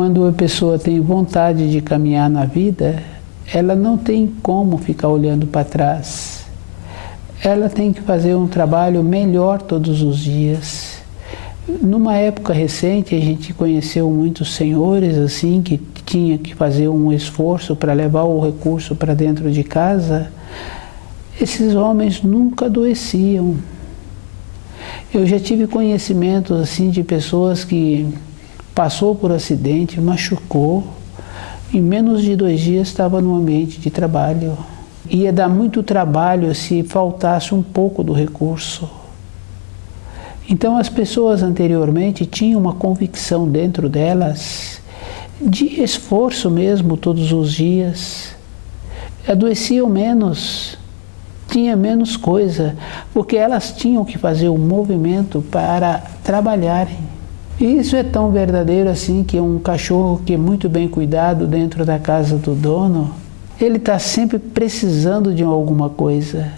Quando a pessoa tem vontade de caminhar na vida, ela não tem como ficar olhando para trás. Ela tem que fazer um trabalho melhor todos os dias. Numa época recente, a gente conheceu muitos senhores assim que tinha que fazer um esforço para levar o recurso para dentro de casa. Esses homens nunca adoeciam. Eu já tive conhecimentos assim de pessoas que passou por acidente, machucou, em menos de 2 dias estava no ambiente de trabalho. Ia dar muito trabalho se faltasse um pouco do recurso. Então as pessoas anteriormente tinham uma convicção dentro delas de esforço mesmo todos os dias. Adoeciam menos, tinha menos coisa, porque elas tinham que fazer um movimento para trabalharem. E isso é tão verdadeiro assim que um cachorro que é muito bem cuidado dentro da casa do dono, ele está sempre precisando de alguma coisa.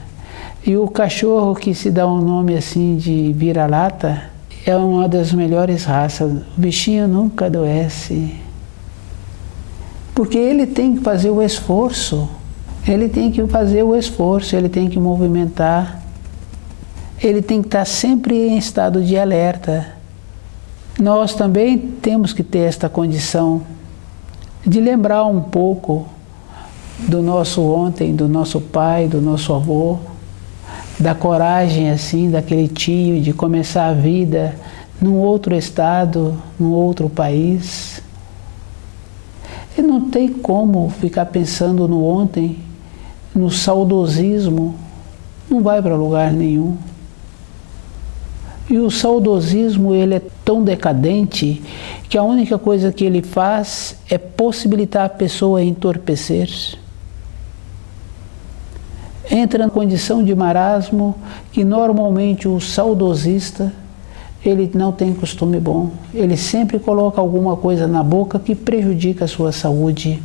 E o cachorro que se dá um nome assim de vira-lata é uma das melhores raças. O bichinho nunca adoece. Porque ele tem que fazer o esforço. Ele tem que fazer o esforço, ele tem que movimentar. Ele tem que estar sempre em estado de alerta. Nós também temos que ter esta condição de lembrar um pouco do nosso ontem, do nosso pai, do nosso avô, da coragem assim, daquele tio de começar a vida num outro estado, num outro país. E não tem como ficar pensando no ontem, no saudosismo, não vai para lugar nenhum. E o saudosismo, ele é tão decadente que a única coisa que ele faz é possibilitar a pessoa a entorpecer. Entra na condição de marasmo que normalmente o saudosista, ele não tem costume bom. Ele sempre coloca alguma coisa na boca que prejudica a sua saúde.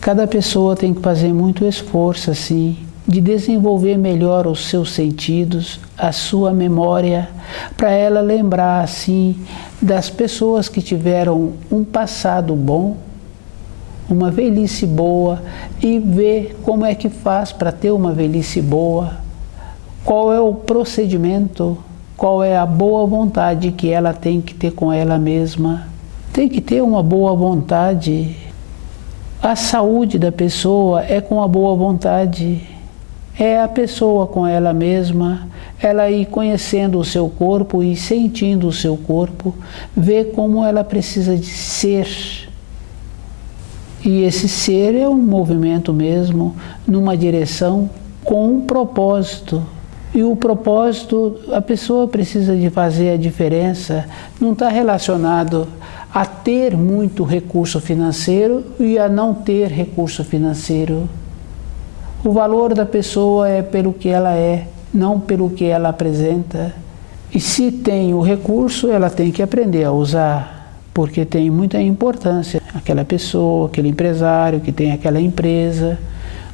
Cada pessoa tem que fazer muito esforço assim, de desenvolver melhor os seus sentidos, a sua memória, para ela lembrar assim das pessoas que tiveram um passado bom, uma velhice boa, e ver como é que faz para ter uma velhice boa, qual é o procedimento, qual é a boa vontade que ela tem que ter com ela mesma. Tem que ter uma boa vontade. A saúde da pessoa é com a boa vontade, é a pessoa com ela mesma, ela ir conhecendo o seu corpo e sentindo o seu corpo, ver como ela precisa de ser. E esse ser é um movimento mesmo, numa direção, com um propósito. E o propósito, a pessoa precisa de fazer a diferença, não está relacionado a ter muito recurso financeiro e a não ter recurso financeiro. O valor da pessoa é pelo que ela é, não pelo que ela apresenta. E se tem o recurso, ela tem que aprender a usar, porque tem muita importância. Aquela pessoa, aquele empresário que tem aquela empresa,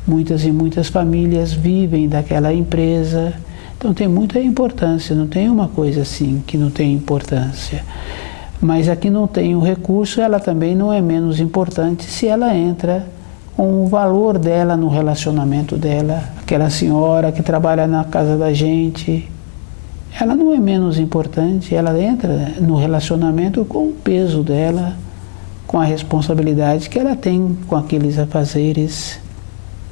muitas e muitas famílias vivem daquela empresa. Então tem muita importância, não tem uma coisa assim que não tem importância. Mas a que não tem o recurso, ela também não é menos importante se ela entra com o valor dela no relacionamento dela. Aquela senhora que trabalha na casa da gente, ela não é menos importante, ela entra no relacionamento com o peso dela, com a responsabilidade que ela tem com aqueles afazeres.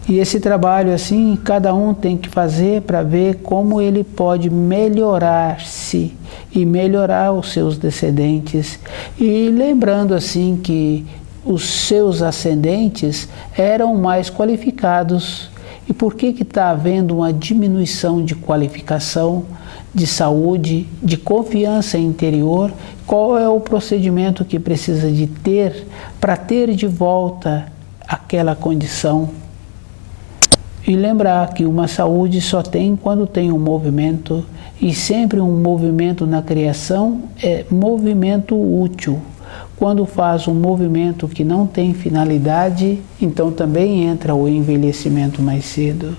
E esse trabalho assim, cada um tem que fazer para ver como ele pode melhorar-se e melhorar os seus descendentes. E lembrando assim que os seus ascendentes eram mais qualificados. E por que está havendo uma diminuição de qualificação, de saúde, de confiança interior? Qual é o procedimento que precisa de ter para ter de volta aquela condição? E lembrar que uma saúde só tem quando tem um movimento, E sempre um movimento na criação é movimento útil. Quando faz um movimento que não tem finalidade, então também entra o envelhecimento mais cedo.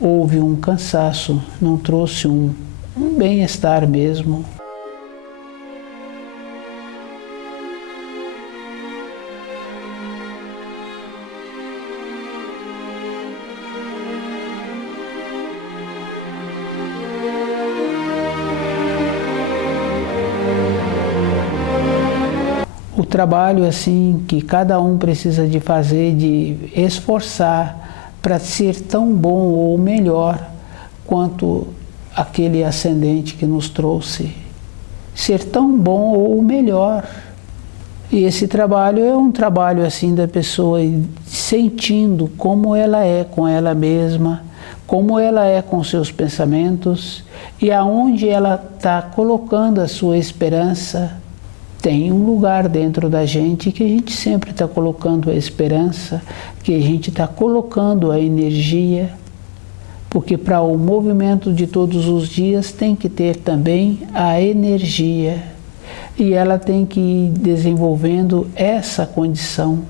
Houve um cansaço, não trouxe um bem-estar mesmo. O trabalho assim que cada um precisa de fazer, de esforçar para ser tão bom ou melhor quanto aquele ascendente que nos trouxe. Ser tão bom ou melhor. E esse trabalho é um trabalho assim da pessoa sentindo como ela é com ela mesma, como ela é com seus pensamentos e aonde ela está colocando a sua esperança. Tem um lugar dentro da gente que a gente sempre está colocando a esperança, que a gente está colocando a energia, porque para o movimento de todos os dias tem que ter também a energia, e ela tem que ir desenvolvendo essa condição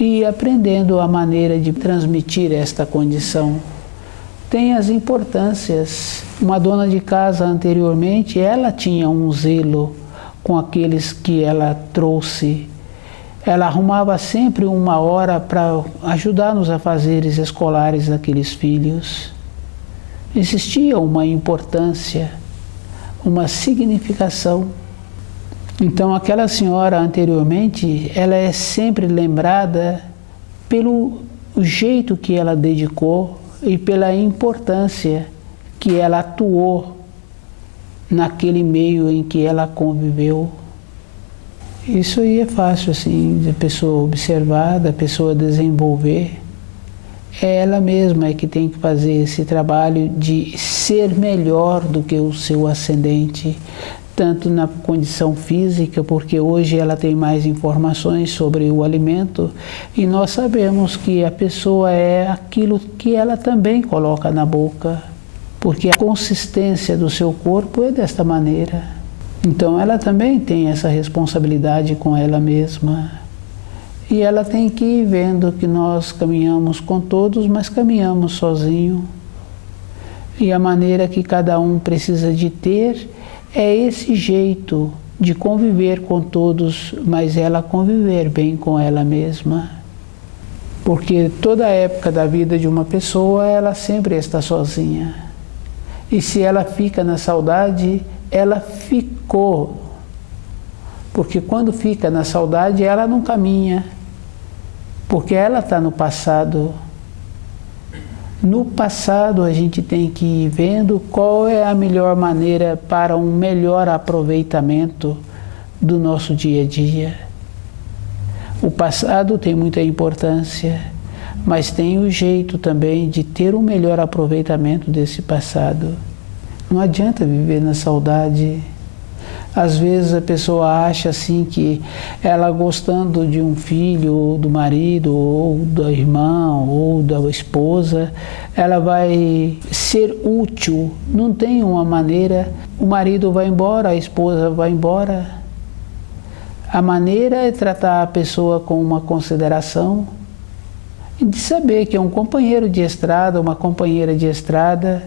e aprendendo a maneira de transmitir esta condição. Tem as importâncias. Uma dona de casa anteriormente, ela tinha um zelo com aqueles que ela trouxe. Ela arrumava sempre uma hora para ajudar nos afazeres escolares daqueles filhos. Existia uma importância, uma significação. Então aquela senhora anteriormente, ela é sempre lembrada pelo jeito que ela dedicou e pela importância que ela atuou naquele meio em que ela conviveu. Isso aí é fácil, assim, da pessoa observar, da pessoa desenvolver. É ela mesma que tem que fazer esse trabalho de ser melhor do que o seu ascendente, tanto na condição física, porque hoje ela tem mais informações sobre o alimento, e nós sabemos que a pessoa é aquilo que ela também coloca na boca, porque a consistência do seu corpo é desta maneira. Então ela também tem essa responsabilidade com ela mesma. E ela tem que ir vendo que nós caminhamos com todos, mas caminhamos sozinho. E a maneira que cada um precisa de ter é esse jeito de conviver com todos, mas ela conviver bem com ela mesma. Porque toda a época da vida de uma pessoa, ela sempre está sozinha. E se ela fica na saudade, ela ficou. Porque quando fica na saudade, ela não caminha. Porque ela está no passado. No passado, a gente tem que ir vendo qual é a melhor maneira para um melhor aproveitamento do nosso dia a dia. O passado tem muita importância, mas tem o jeito também de ter um melhor aproveitamento desse passado. Não adianta viver na saudade. Às vezes a pessoa acha assim que ela gostando de um filho, ou do marido, ou da irmã, ou da esposa, ela vai ser útil. Não tem uma maneira, o marido vai embora, a esposa vai embora. A maneira é tratar a pessoa com uma consideração, e de saber que é um companheiro de estrada, uma companheira de estrada,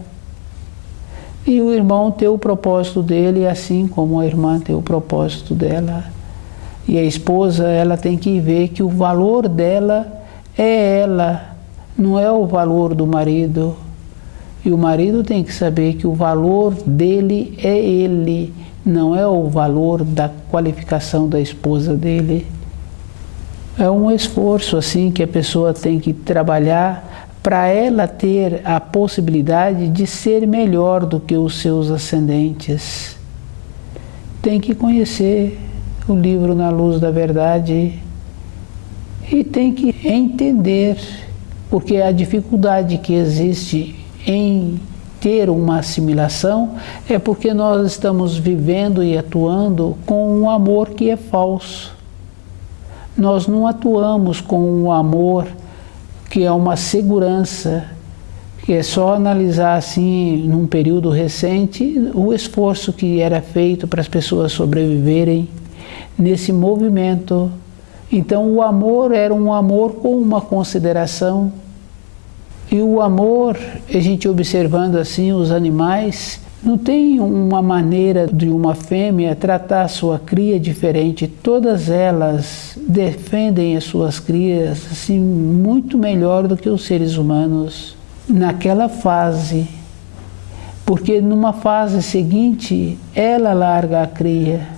e o irmão ter o propósito dele, assim como a irmã tem o propósito dela. E a esposa, ela tem que ver que o valor dela é ela, não é o valor do marido. E o marido tem que saber que o valor dele é ele, não é o valor da qualificação da esposa dele. É um esforço assim que a pessoa tem que trabalhar para ela ter a possibilidade de ser melhor do que os seus ascendentes. Tem que conhecer o livro Na Luz da Verdade e tem que entender, porque a dificuldade que existe em ter uma assimilação é porque nós estamos vivendo e atuando com um amor que é falso. Nós não atuamos com um amor que é uma segurança, É só analisar assim, num período recente, o esforço que era feito para as pessoas sobreviverem nesse movimento. Então o amor era um amor com uma consideração. E o amor, a gente observando assim os animais, não tem uma maneira de uma fêmea tratar a sua cria diferente. Todas elas defendem as suas crias assim, muito melhor do que os seres humanos naquela fase. Porque numa fase seguinte, ela larga a cria.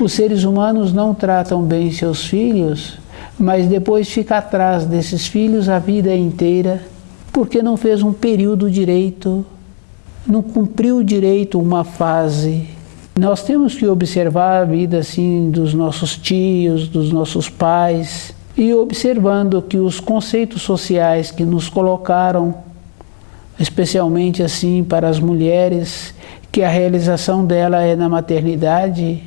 Os seres humanos não tratam bem seus filhos, mas depois fica atrás desses filhos a vida inteira, porque não fez um período direito, não cumpriu direito uma fase. Nós temos que observar a vida assim dos nossos tios, dos nossos pais, e observando que os conceitos sociais que nos colocaram, especialmente assim para as mulheres, que a realização dela é na maternidade,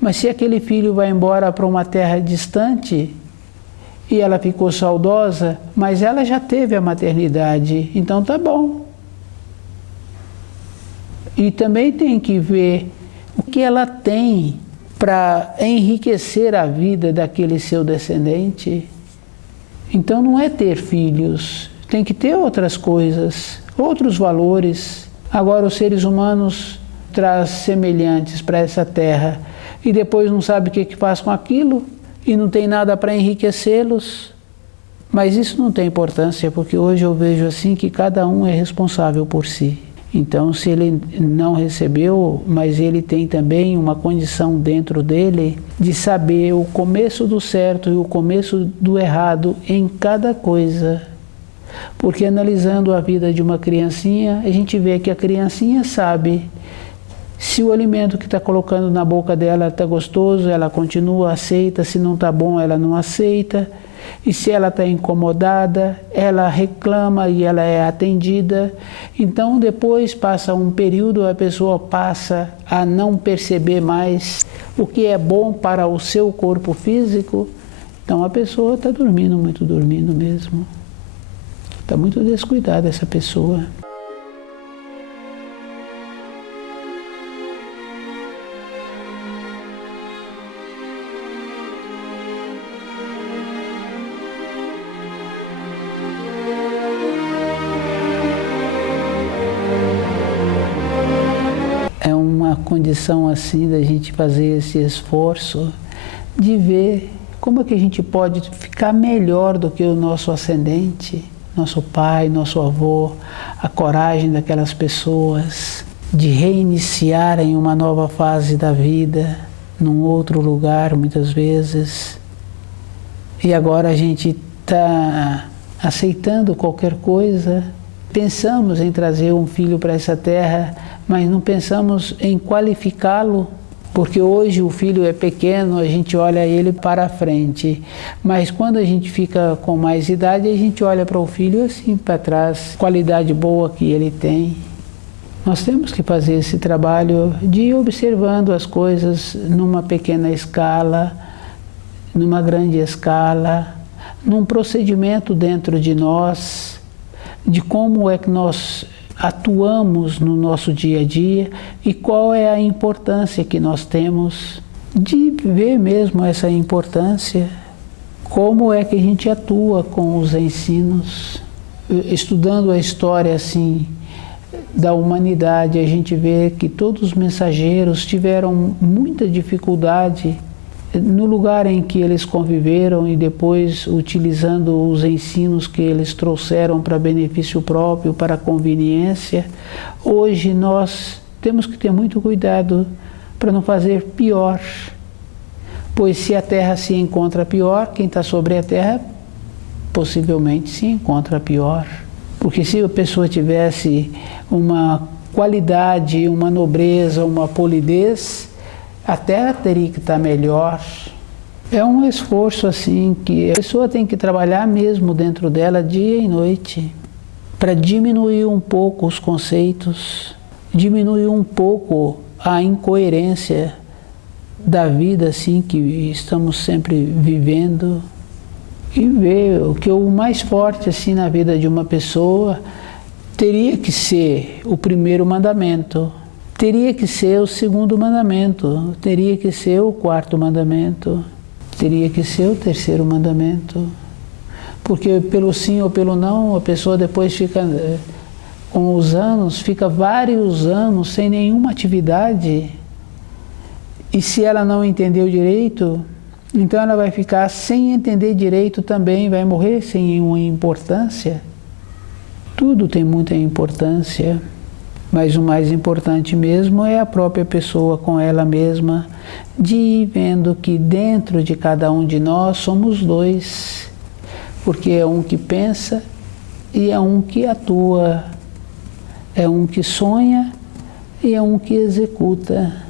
mas se aquele filho vai embora para uma terra distante e ela ficou saudosa, mas ela já teve a maternidade, então tá bom. E também tem que ver o que ela tem para enriquecer a vida daquele seu descendente. Então não é ter filhos, tem que ter outras coisas, outros valores. Agora os seres humanos trazem semelhantes para essa terra e depois não sabe o que faz com aquilo e não tem nada para enriquecê-los. Mas isso não tem importância, porque hoje eu vejo assim que cada um é responsável por si. Então, se ele não recebeu, mas ele tem também uma condição dentro dele de saber o começo do certo e o começo do errado em cada coisa. Porque analisando a vida de uma criancinha, a gente vê que a criancinha sabe se o alimento que está colocando na boca dela está gostoso, ela continua, aceita, se não está bom, ela não aceita. E se ela está incomodada, ela reclama e ela é atendida. Então depois passa um período, a pessoa passa a não perceber mais o que é bom para o seu corpo físico. Então a pessoa está dormindo mesmo. Está muito descuidada essa pessoa. Condição assim da gente fazer esse esforço de ver como é que a gente pode ficar melhor do que o nosso ascendente, nosso pai, nosso avô, a coragem daquelas pessoas de reiniciarem uma nova fase da vida num outro lugar muitas vezes. E agora a gente está aceitando qualquer coisa. Pensamos em trazer um filho para essa terra, mas não pensamos em qualificá-lo, porque hoje o filho é pequeno, a gente olha ele para frente, mas quando a gente fica com mais idade, a gente olha para o filho assim para trás, qualidade boa que ele tem. Nós temos que fazer esse trabalho de ir observando as coisas numa pequena escala, numa grande escala, num procedimento dentro de nós, de como é que nós atuamos no nosso dia a dia e qual é a importância que nós temos de ver mesmo essa importância, como é que a gente atua com os ensinos. Estudando a história assim da humanidade, a gente vê que todos os mensageiros tiveram muita dificuldade no lugar em que eles conviveram e depois utilizando os ensinos que eles trouxeram para benefício próprio, para conveniência. Hoje nós temos que ter muito cuidado para não fazer pior, pois se a terra se encontra pior, quem está sobre a terra possivelmente se encontra pior. Porque se a pessoa tivesse uma qualidade, uma nobreza, uma polidez, a terra teria que estar melhor. É um esforço assim que a pessoa tem que trabalhar mesmo dentro dela dia e noite para diminuir um pouco os conceitos, diminuir um pouco a incoerência da vida assim que estamos sempre vivendo e ver o que é o mais forte assim na vida de uma pessoa teria que ser o primeiro mandamento, teria que ser o segundo mandamento, teria que ser o quarto mandamento, teria que ser o terceiro mandamento. Porque pelo sim ou pelo não, a pessoa depois fica, com os anos, fica vários anos sem nenhuma atividade. E se ela não entendeu direito, então ela vai ficar sem entender direito também, vai morrer sem nenhuma importância. Tudo tem muita importância, mas o mais importante mesmo é a própria pessoa com ela mesma, de ir vendo que dentro de cada um de nós somos dois, porque é um que pensa e é um que atua, é um que sonha e é um que executa.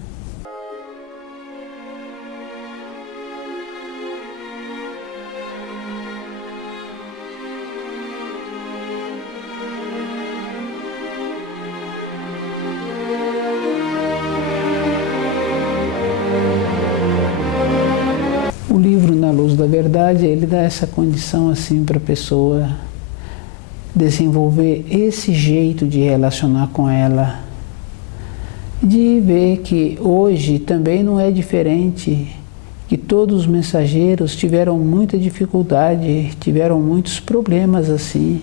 O livro Na Luz da Verdade, ele dá essa condição assim para a pessoa desenvolver esse jeito de relacionar com ela, de ver que hoje também não é diferente, que todos os mensageiros tiveram muita dificuldade, tiveram muitos problemas assim.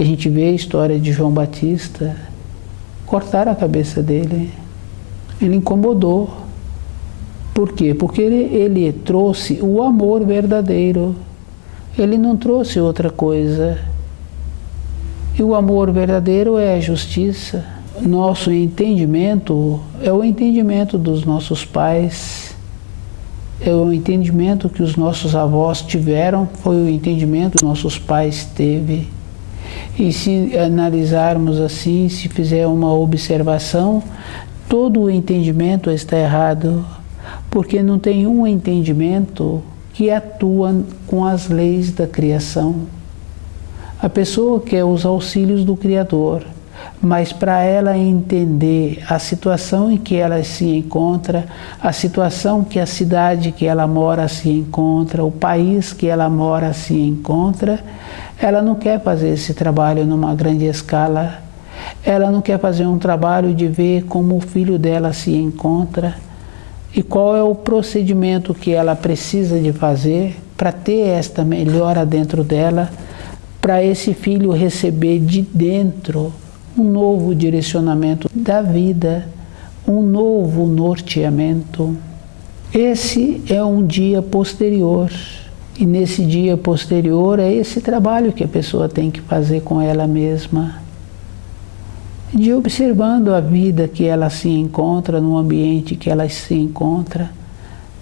A gente vê a história de João Batista, cortaram a cabeça dele, ele incomodou. Por quê? Porque ele trouxe o amor verdadeiro, ele não trouxe outra coisa. E o amor verdadeiro é a justiça. Nosso entendimento é o entendimento dos nossos pais, é o entendimento que os nossos avós tiveram, foi o entendimento que nossos pais teve. E se analisarmos assim, se fizer uma observação, todo o entendimento está errado, porque não tem um entendimento que atua com as leis da criação. A pessoa quer os auxílios do Criador, mas para ela entender a situação em que ela se encontra, a situação que a cidade que ela mora se encontra, o país que ela mora se encontra, ela não quer fazer esse trabalho numa grande escala, ela não quer fazer um trabalho de ver como o filho dela se encontra, e qual é o procedimento que ela precisa de fazer para ter esta melhora dentro dela, para esse filho receber de dentro um novo direcionamento da vida, um novo norteamento. Esse é um dia posterior, e nesse dia posterior é esse trabalho que a pessoa tem que fazer com ela mesma, de observando a vida que ela se encontra, no ambiente que ela se encontra,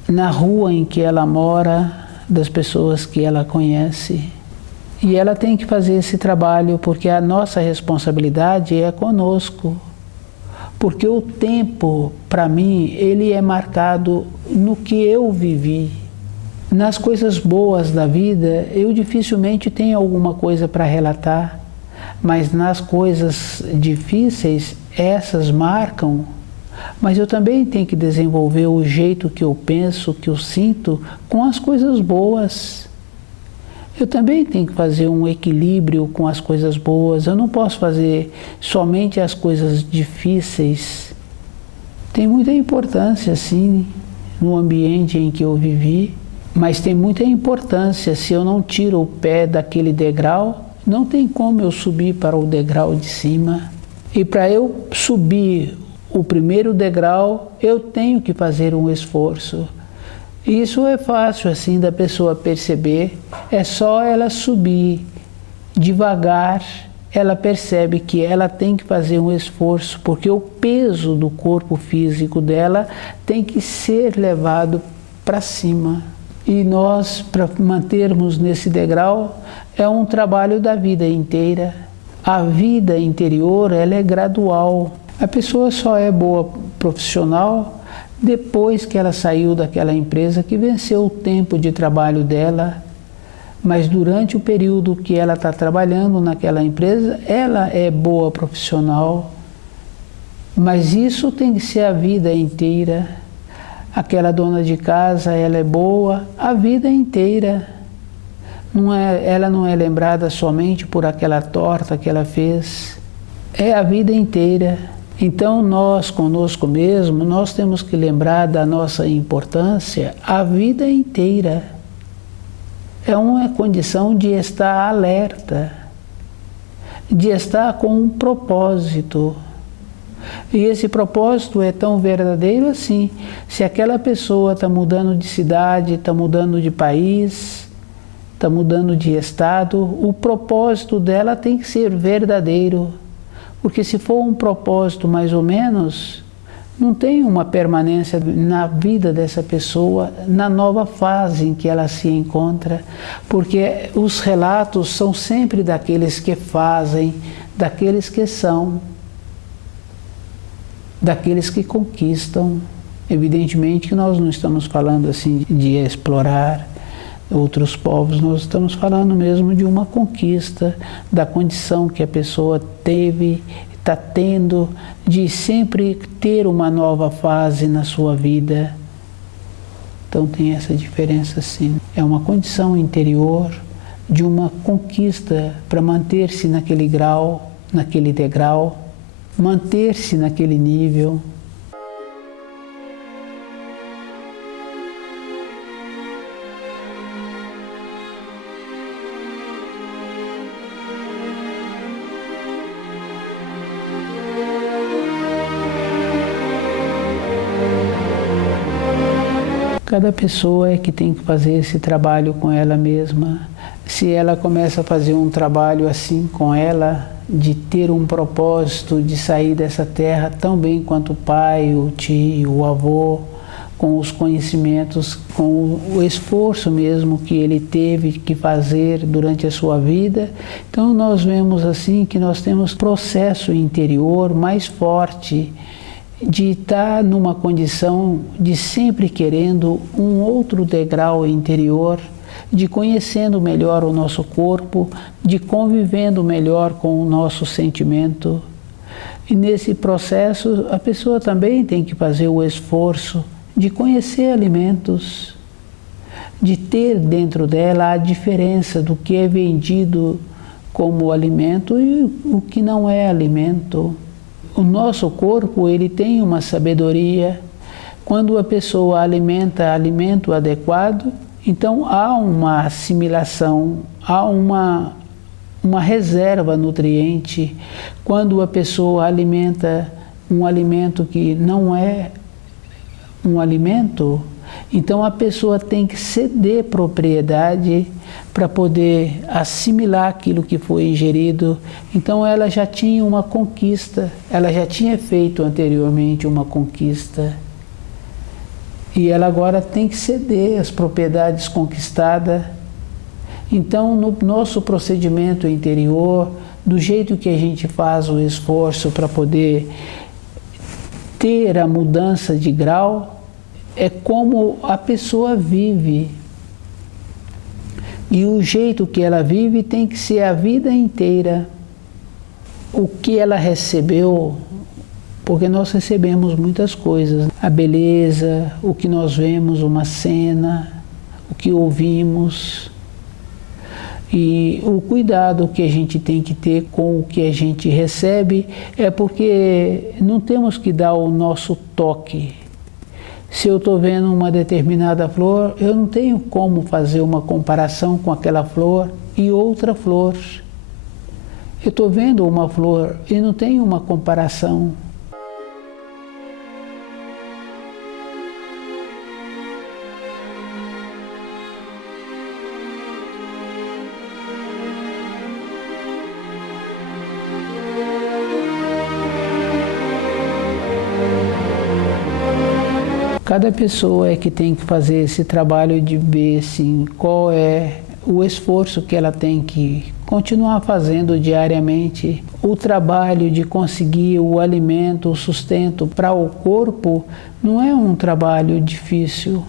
na rua em que ela mora, das pessoas que ela conhece. E ela tem que fazer esse trabalho porque a nossa responsabilidade é conosco. Porque o tempo, para mim, ele é marcado no que eu vivi. Nas coisas boas da vida, eu dificilmente tenho alguma coisa para relatar. Mas nas coisas difíceis, essas marcam. Mas eu também tenho que desenvolver o jeito que eu penso, que eu sinto, com as coisas boas. Eu também tenho que fazer um equilíbrio com as coisas boas. Eu não posso fazer somente as coisas difíceis. Tem muita importância, sim, no ambiente em que eu vivi, mas tem muita importância se eu não tiro o pé daquele degrau. Não tem como eu subir para o degrau de cima. E para eu subir o primeiro degrau, eu tenho que fazer um esforço. Isso é fácil assim da pessoa perceber, é só ela subir devagar, ela percebe que ela tem que fazer um esforço, porque o peso do corpo físico dela tem que ser levado para cima. E nós, para mantermos nesse degrau, é um trabalho da vida inteira. A vida interior, ela é gradual. A pessoa só é boa profissional depois que ela saiu daquela empresa, que venceu o tempo de trabalho dela. Mas durante o período que ela está trabalhando naquela empresa, ela é boa profissional. Mas isso tem que ser a vida inteira. Aquela dona de casa, ela é boa a vida inteira. Ela não é lembrada somente por aquela torta que ela fez. é a vida inteira. Então nós, conosco mesmo, nós temos que lembrar da nossa importância a vida inteira. É uma condição de estar alerta, de estar com um propósito. E esse propósito é tão verdadeiro assim. Se aquela pessoa está mudando de cidade, está mudando de país, está mudando de estado, o propósito dela tem que ser verdadeiro. Porque se for um propósito mais ou menos, não tem uma permanência na vida dessa pessoa, na nova fase em que ela se encontra. Porque os relatos são sempre daqueles que fazem, daqueles que são, daqueles que conquistam. Evidentemente que nós não estamos falando assim de explorar outros povos, nós estamos falando mesmo de uma conquista, da condição que a pessoa teve, está tendo, de sempre ter uma nova fase na sua vida. Então tem essa diferença sim. É uma condição interior de uma conquista para manter-se naquele grau, naquele degrau, manter-se naquele nível. Cada pessoa é que tem que fazer esse trabalho com ela mesma. Se ela começa a fazer um trabalho assim com ela, de ter um propósito de sair dessa terra tão bem quanto o pai, o tio, o avô, com os conhecimentos, com o esforço mesmo que ele teve que fazer durante a sua vida. Então nós vemos assim que nós temos processo interior mais forte, de estar numa condição de sempre querendo um outro degrau interior, de conhecendo melhor o nosso corpo, de convivendo melhor com o nosso sentimento. E nesse processo a pessoa também tem que fazer o esforço de conhecer alimentos, de ter dentro dela a diferença do que é vendido como alimento e o que não é alimento. O nosso corpo, ele tem uma sabedoria. Quando a pessoa alimenta alimento adequado, então há uma assimilação, há uma reserva nutriente. Quando a pessoa alimenta um alimento que não é um alimento, então a pessoa tem que ceder propriedade para poder assimilar aquilo que foi ingerido. Então ela já tinha uma conquista, ela já tinha feito anteriormente uma conquista. E ela agora tem que ceder as propriedades conquistadas. Então no nosso procedimento interior, do jeito que a gente faz o esforço para poder ter a mudança de grau, é como a pessoa vive. E o jeito que ela vive tem que ser a vida inteira. O que ela recebeu, porque nós recebemos muitas coisas. A beleza, o que nós vemos, uma cena, o que ouvimos. E o cuidado que a gente tem que ter com o que a gente recebe é porque não temos que dar o nosso toque. Se eu estou vendo uma determinada flor, eu não tenho como fazer uma comparação com aquela flor e outra flor. Eu estou vendo uma flor e não tenho uma comparação. Cada pessoa é que tem que fazer esse trabalho de ver assim, qual é o esforço que ela tem que continuar fazendo diariamente. O trabalho de conseguir o alimento, o sustento para o corpo não é um trabalho difícil.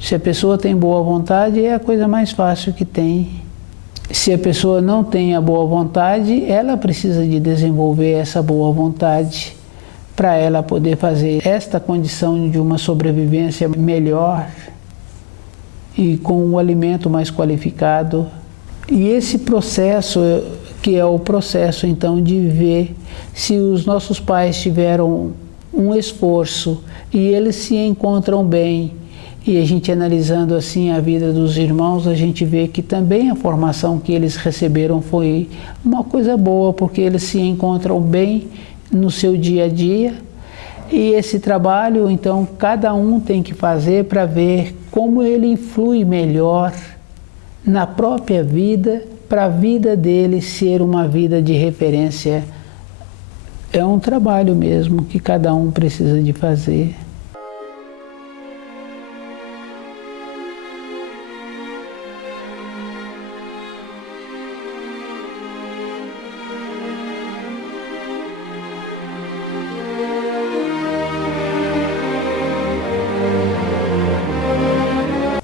Se a pessoa tem boa vontade, é a coisa mais fácil que tem. Se a pessoa não tem a boa vontade, ela precisa de desenvolver essa boa vontade para ela poder fazer esta condição de uma sobrevivência melhor e com um alimento mais qualificado. E esse processo, que é o processo então de ver se os nossos pais tiveram um esforço e eles se encontram bem, e a gente analisando assim a vida dos irmãos, a gente vê que também a formação que eles receberam foi uma coisa boa, porque eles se encontram bem no seu dia a dia. E esse trabalho, então, cada um tem que fazer para ver como ele influi melhor na própria vida, para a vida dele ser uma vida de referência. É um trabalho mesmo que cada um precisa de fazer.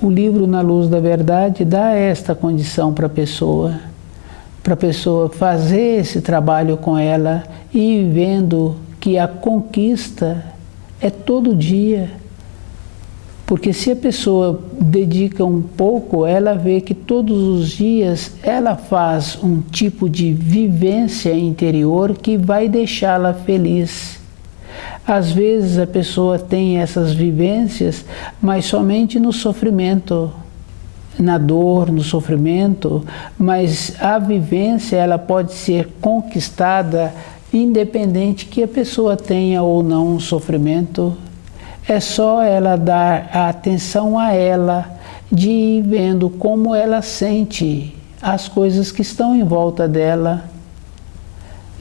O livro Na Luz da Verdade dá esta condição para a pessoa fazer esse trabalho com ela e ir vendo que a conquista é todo dia. Porque se a pessoa dedica um pouco, ela vê que todos os dias ela faz um tipo de vivência interior que vai deixá-la feliz. Às vezes a pessoa tem essas vivências, mas somente no sofrimento, na dor, no sofrimento, mas a vivência ela pode ser conquistada independente que a pessoa tenha ou não um sofrimento. É só ela dar a atenção a ela, de ir vendo como ela sente as coisas que estão em volta dela.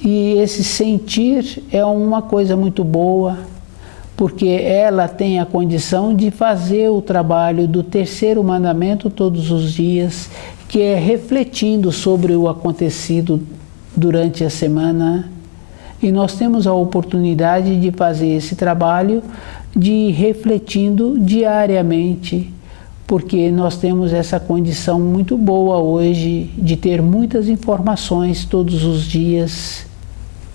E esse sentir é uma coisa muito boa, porque ela tem a condição de fazer o trabalho do terceiro mandamento todos os dias, que é refletindo sobre o acontecido durante a semana. E nós temos a oportunidade de fazer esse trabalho de ir refletindo diariamente, porque nós temos essa condição muito boa hoje de ter muitas informações todos os dias.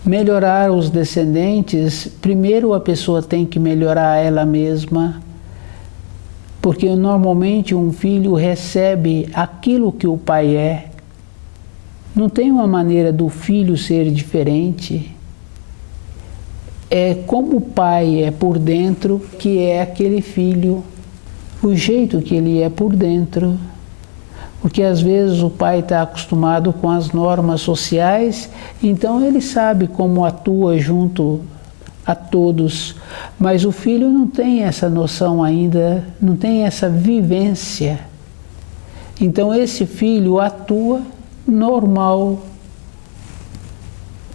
Melhorar os descendentes, primeiro a pessoa tem que melhorar ela mesma, porque normalmente um filho recebe aquilo que o pai é. Não tem uma maneira do filho ser diferente. É como o pai é por dentro que é aquele filho, o jeito que ele é por dentro. Porque às vezes o pai está acostumado com as normas sociais, então ele sabe como atua junto a todos, mas o filho não tem essa noção ainda, não tem essa vivência. Então esse filho atua normal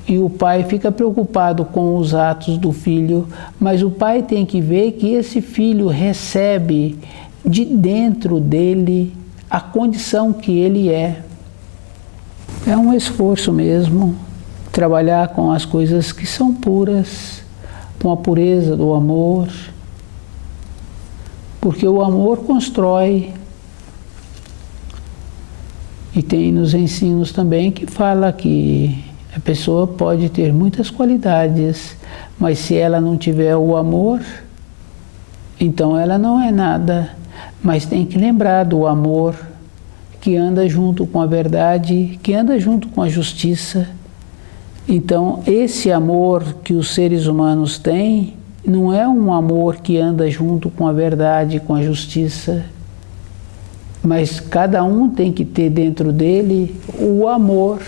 e o pai fica preocupado com os atos do filho, mas o pai tem que ver que esse filho recebe de dentro dele a condição que ele é. É um esforço mesmo, trabalhar com as coisas que são puras, com a pureza do amor, porque o amor constrói. E tem nos ensinos também que fala que a pessoa pode ter muitas qualidades, mas se ela não tiver o amor, então ela não é nada. Mas tem que lembrar do amor que anda junto com a verdade, que anda junto com a justiça. Então, esse amor que os seres humanos têm não é um amor que anda junto com a verdade, com a justiça, mas cada um tem que ter dentro dele o amor